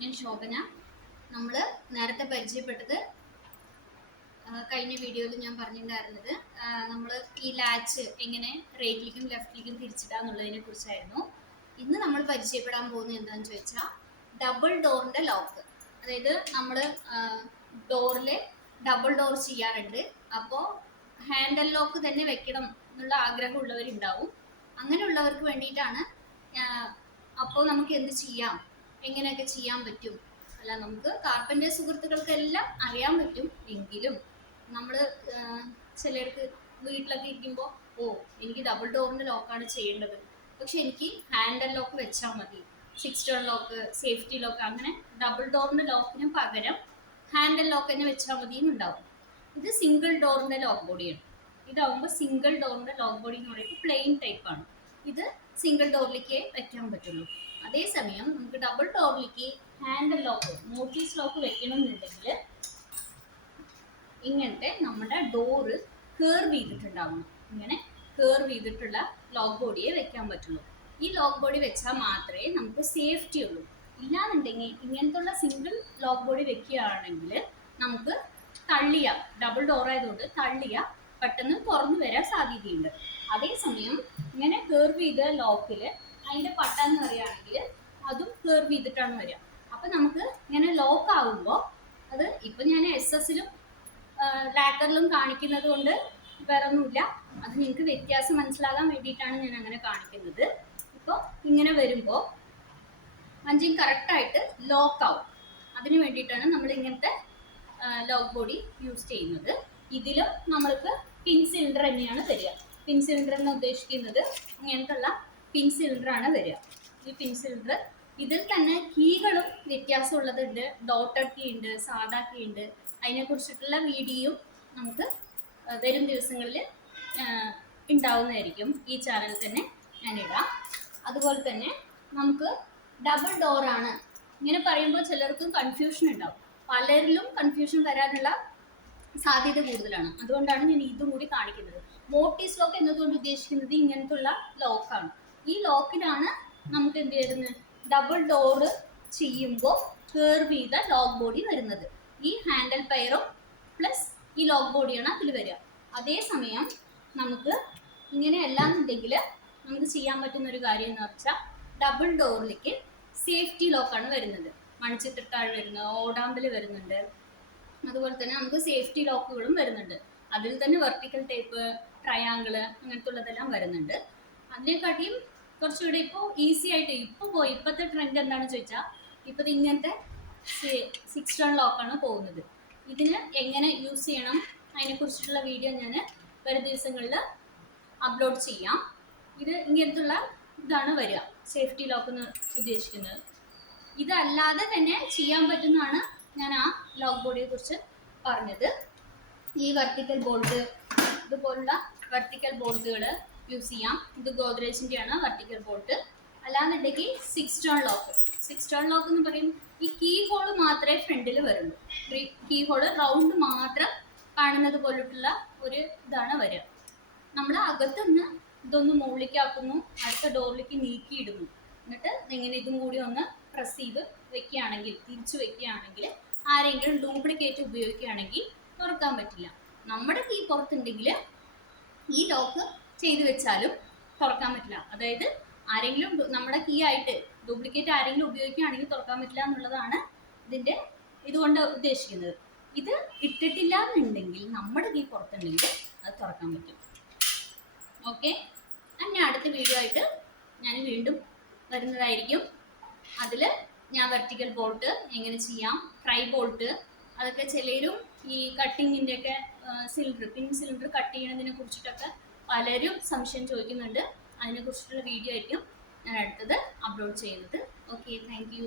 ഞാൻ ശോഭന. നമ്മൾ നേരത്തെ പരിചയപ്പെട്ടത് കഴിഞ്ഞ വീഡിയോയിൽ ഞാൻ പറഞ്ഞിട്ടുണ്ടായിരുന്നത് നമ്മൾ ഈ ലാച്ച് എങ്ങനെ റൈറ്റിലേക്കും ലെഫ്റ്റിലേക്കും തിരിച്ചിടാന്നുള്ളതിനെ കുറിച്ചായിരുന്നു. ഇന്ന് നമ്മൾ പരിചയപ്പെടാൻ പോകുന്നത് എന്താണെന്ന് ചോദിച്ചാൽ ഡബിൾ ഡോറിൻ്റെ ലോക്ക്. അതായത് നമ്മൾ ഡോറിൽ ഡബിൾ ഡോർ ചെയ്യാറുണ്ട്. അപ്പോൾ ഹാൻഡിൽ ലോക്ക് തന്നെ വെക്കണം എന്നുള്ള ആഗ്രഹമുള്ളവരുണ്ടാവും. അങ്ങനെയുള്ളവർക്ക് വേണ്ടിയിട്ടാണ്. അപ്പോൾ നമുക്ക് എന്ത് ചെയ്യാം, എങ്ങനെയൊക്കെ ചെയ്യാൻ പറ്റും, അല്ല നമുക്ക് കാർപ്പൻ്റർ സുഹൃത്തുക്കൾക്കെല്ലാം അറിയാൻ പറ്റും. എങ്കിലും നമ്മൾ ചിലർക്ക് വീട്ടിലൊക്കെ ഇരിക്കുമ്പോൾ എനിക്ക് ഡബിൾ ഡോറിൻ്റെ ലോക്കാണ് ചെയ്യേണ്ടത്, പക്ഷെ എനിക്ക് ഹാൻഡിൽ ലോക്ക് വെച്ചാൽ മതി, 6 ടേൺ ലോക്ക്, സേഫ്റ്റി ലോക്ക്, അങ്ങനെ ഡബിൾ ഡോറിൻ്റെ ലോക്കിന് പകരം ഹാൻഡിൽ ലോക്ക് തന്നെ വെച്ചാൽ മതി എന്നുണ്ടാവും. ഇത് സിംഗിൾ ഡോറിൻ്റെ ലോക്ക് ബോഡിയാണ്. ഇതാവുമ്പോൾ സിംഗിൾ ഡോറിൻ്റെ ലോക്ക് ബോഡി എന്ന് പറയുമ്പോൾ പ്ലെയിൻ ടൈപ്പാണ്. ഇത് സിംഗിൾ ഡോറിലേക്ക് വെക്കാൻ പറ്റുള്ളൂ. അതേസമയം നമുക്ക് ഡബിൾ ഡോറിലേക്ക് ഹാൻഡിൽ ലോക്ക്, മോട്ടീസ് ലോക്ക് വെക്കണമെന്നുണ്ടെങ്കിൽ ഇങ്ങനത്തെ നമ്മുടെ ഡോറ് കേർവ് ചെയ്തിട്ടുണ്ടാവണം. ഇങ്ങനെ കേർവ് ചെയ്തിട്ടുള്ള ലോക്ക് ബോഡിയെ വെക്കാൻ പറ്റുള്ളൂ. ഈ ലോക്ക് ബോഡി വെച്ചാൽ മാത്രമേ നമുക്ക് സേഫ്റ്റി ഉള്ളൂ. ഇല്ലാന്നുണ്ടെങ്കിൽ ഇങ്ങനത്തുള്ള സിംഗിൾ ലോക്ക് ബോഡി വെക്കുകയാണെങ്കിൽ നമുക്ക് തള്ളിയ, ഡബിൾ ഡോർ ആയതുകൊണ്ട് തള്ളിയ പെട്ടെന്ന് തുറന്നു വരാൻ സാധ്യതയുണ്ട്. അതേസമയം ഇങ്ങനെ കേർവ് ചെയ്ത ലോക്കിൽ അതിൻ്റെ പട്ട എന്ന് പറയുകയാണെങ്കിൽ അതും കേർവ് ചെയ്തിട്ടാണ് വരിക. അപ്പം നമുക്ക് ഇങ്ങനെ ലോക്ക് ആകുമ്പോൾ അത് ഇപ്പം ഞാൻ SS-ലും ലാക്കറിലും കാണിക്കുന്നത് കൊണ്ട് വേറെ ഒന്നുമില്ല, അത് നിങ്ങൾക്ക് വ്യത്യാസം മനസ്സിലാകാൻ വേണ്ടിയിട്ടാണ് ഞാൻ അങ്ങനെ കാണിക്കുന്നത്. ഇപ്പോൾ ഇങ്ങനെ വരുമ്പോൾ വഞ്ചിങ് കറക്റ്റായിട്ട് ലോക്കാവും. അതിന് വേണ്ടിയിട്ടാണ് നമ്മൾ ഇങ്ങനത്തെ ലോക്ക് ബോഡി യൂസ് ചെയ്യുന്നത്. ഇതിലും നമ്മൾക്ക് പിൻ സിലിണ്ടർ തന്നെയാണ് വരിക. പിൻ സിലിണ്ടർ എന്ന് ഉദ്ദേശിക്കുന്നത് ഇങ്ങനത്തുള്ള പിൻ സിലിണ്ടറാണ് വരിക. ഈ പിൻ സിലിണ്ടർ ഇതിൽ തന്നെ കീകളും വ്യത്യാസമുള്ളതുണ്ട്. ഡോട്ടഡ് കീ ഉണ്ട്, സാധാ കീ ഉണ്ട്. അതിനെക്കുറിച്ചിട്ടുള്ള വീഡിയോ നമുക്ക് വരും ദിവസങ്ങളിൽ ഉണ്ടാവുന്നതായിരിക്കും. ഈ ചാനലിൽ തന്നെ ഞാനിടാം. അതുപോലെ തന്നെ നമുക്ക് ഡബിൾ ഡോറാണ് ഇങ്ങനെ പറയുമ്പോൾ ചിലർക്കും കൺഫ്യൂഷൻ ഉണ്ടാവും. പലരിലും കൺഫ്യൂഷൻ വരാനുള്ള സാധ്യത കൂടുതലാണ്. അതുകൊണ്ടാണ് ഞാൻ ഇതും കൂടി കാണിക്കുന്നത്. മോട്ടീസ് ലോക്ക് എന്നതുകൊണ്ട് ഉദ്ദേശിക്കുന്നത് ഇങ്ങനത്തുള്ള ലോക്കാണ്. ഈ ലോക്കിലാണ് നമുക്ക് എന്ത് ചെയ്യുന്നത്, ഡബിൾ ഡോറ് ചെയ്യുമ്പോൾ കേർവ് ചെയ്ത ലോക്ക് ബോഡി വരുന്നത്. ഈ ഹാൻഡിൽ പയറും പ്ലസ് ഈ ലോക്ക് ബോഡിയാണ് അതിൽ വരിക. അതേസമയം നമുക്ക് ഇങ്ങനെയല്ല എന്നുണ്ടെങ്കിൽ നമുക്ക് ചെയ്യാൻ പറ്റുന്ന ഒരു കാര്യം എന്ന് വെച്ചാൽ ഡബിൾ ഡോറിലേക്ക് സേഫ്റ്റി ലോക്കാണ് വരുന്നത്. മണിച്ചിത്രത്താഴ് വരുന്നത്, ഓടാമ്പൽ വരുന്നുണ്ട്. അതുപോലെ തന്നെ നമുക്ക് സേഫ്റ്റി ലോക്കുകളും വരുന്നുണ്ട്. അതിൽ തന്നെ വെർട്ടിക്കൽ ടൈപ്പ്, ട്രയാങ്കിള്, അങ്ങനത്തെ ഉള്ളതെല്ലാം വരുന്നുണ്ട്. അതിനെക്കാട്ടിയും കുറച്ചുകൂടെ ഇപ്പോൾ ഈസി ആയിട്ട് ഇപ്പോഴത്തെ ട്രെൻഡ് എന്താണെന്ന് ചോദിച്ചാൽ ഇപ്പോൾ ഇങ്ങനത്തെ 6 ടേൺ ലോക്കാണ് പോകുന്നത്. ഇതിന് എങ്ങനെ യൂസ് ചെയ്യണം അതിനെക്കുറിച്ചിട്ടുള്ള വീഡിയോ ഞാൻ വരും ദിവസങ്ങളിൽ അപ്ലോഡ് ചെയ്യാം. ഇത് ഇങ്ങനത്തുള്ള ഇതാണ് വരിക, സേഫ്റ്റി ലോക്ക് എന്ന് ഉദ്ദേശിക്കുന്നത്. ഇതല്ലാതെ തന്നെ ചെയ്യാൻ പറ്റുന്നതാണ് ഞാൻ ആ ലോക്ക് ബോഡിയെ കുറിച്ച് പറഞ്ഞത്. ഈ വെർട്ടിക്കൽ ബോൾട്ട്, ഇതുപോലുള്ള വെർട്ടിക്കൽ ബോൾട്ടുകൾ യൂസ് ചെയ്യാം. ഇത് ഗോദ്രേജിൻ്റെയാണ് വെർട്ടിക്കൽ ബോൾട്ട്. അല്ലാന്നുണ്ടെങ്കിൽ 6 ടേൺ ലോക്ക്. 6 ടേൺ ലോക്ക് എന്ന് പറയും ഈ കീ ഹോള് മാത്രമേ ഫ്രണ്ടിൽ വരുള്ളൂ. കീ ഹോള് റൗണ്ട് മാത്രം കാണുന്നത് പോലുള്ള ഒരു ഇതാണ് വരിക. നമ്മൾ അകത്തുനിന്ന് ഇതൊന്ന് മുകളിലേക്കാക്കുന്നു, അടുത്ത ഡോറിലേക്ക് നീക്കിയിടുന്നു. എന്നിട്ട് ഇങ്ങനെ ഇതും കൂടി ഒന്ന് പ്രസ് ചെയ്ത് വെക്കുകയാണെങ്കിൽ, തിരിച്ചു വെക്കുകയാണെങ്കിൽ, ആരെങ്കിലും ഡ്യൂപ്ലിക്കേറ്റ് ഉപയോഗിക്കുകയാണെങ്കിൽ തുറക്കാൻ പറ്റില്ല. നമ്മുടെ കീ പുറത്തുണ്ടെങ്കിൽ ഈ ലോക്ക് ചെയ്ത് വെച്ചാലും തുറക്കാൻ പറ്റില്ല. അതായത് ആരെങ്കിലും നമ്മുടെ കീ ആയിട്ട് ഡ്യൂപ്ലിക്കേറ്റ് ആരെങ്കിലും ഉപയോഗിക്കുകയാണെങ്കിൽ തുറക്കാൻ പറ്റില്ല എന്നുള്ളതാണ് ഇതുകൊണ്ട് ഉദ്ദേശിക്കുന്നത്. ഇത് ഇട്ടിട്ടില്ല എന്നുണ്ടെങ്കിൽ, നമ്മുടെ കീ പുറത്തുണ്ടെങ്കിൽ അത് തുറക്കാൻ പറ്റും. ഓക്കെ, ഞാൻ അടുത്ത വീഡിയോ ആയിട്ട് ഞാൻ വീണ്ടും വരുന്നതായിരിക്കും. അതിൽ ഞാൻ വെർട്ടിക്കൽ ബോൾട്ട് എങ്ങനെ ചെയ്യാം, ട്രൈ ബോൾട്ട്, അതൊക്കെ ചിലരും ഈ കട്ടിങ്ങിൻ്റെയൊക്കെ പിൻ സിലിണ്ടർ കട്ട് ചെയ്യണതിനെ കുറിച്ചിട്ടൊക്കെ പലരും സംശയം ചോദിക്കുന്നുണ്ട്. അതിനെക്കുറിച്ചിട്ടുള്ള വീഡിയോ ആയിരിക്കും ഞാൻ അടുത്തത് അപ്ലോഡ് ചെയ്യുന്നത്. Okay, thank you.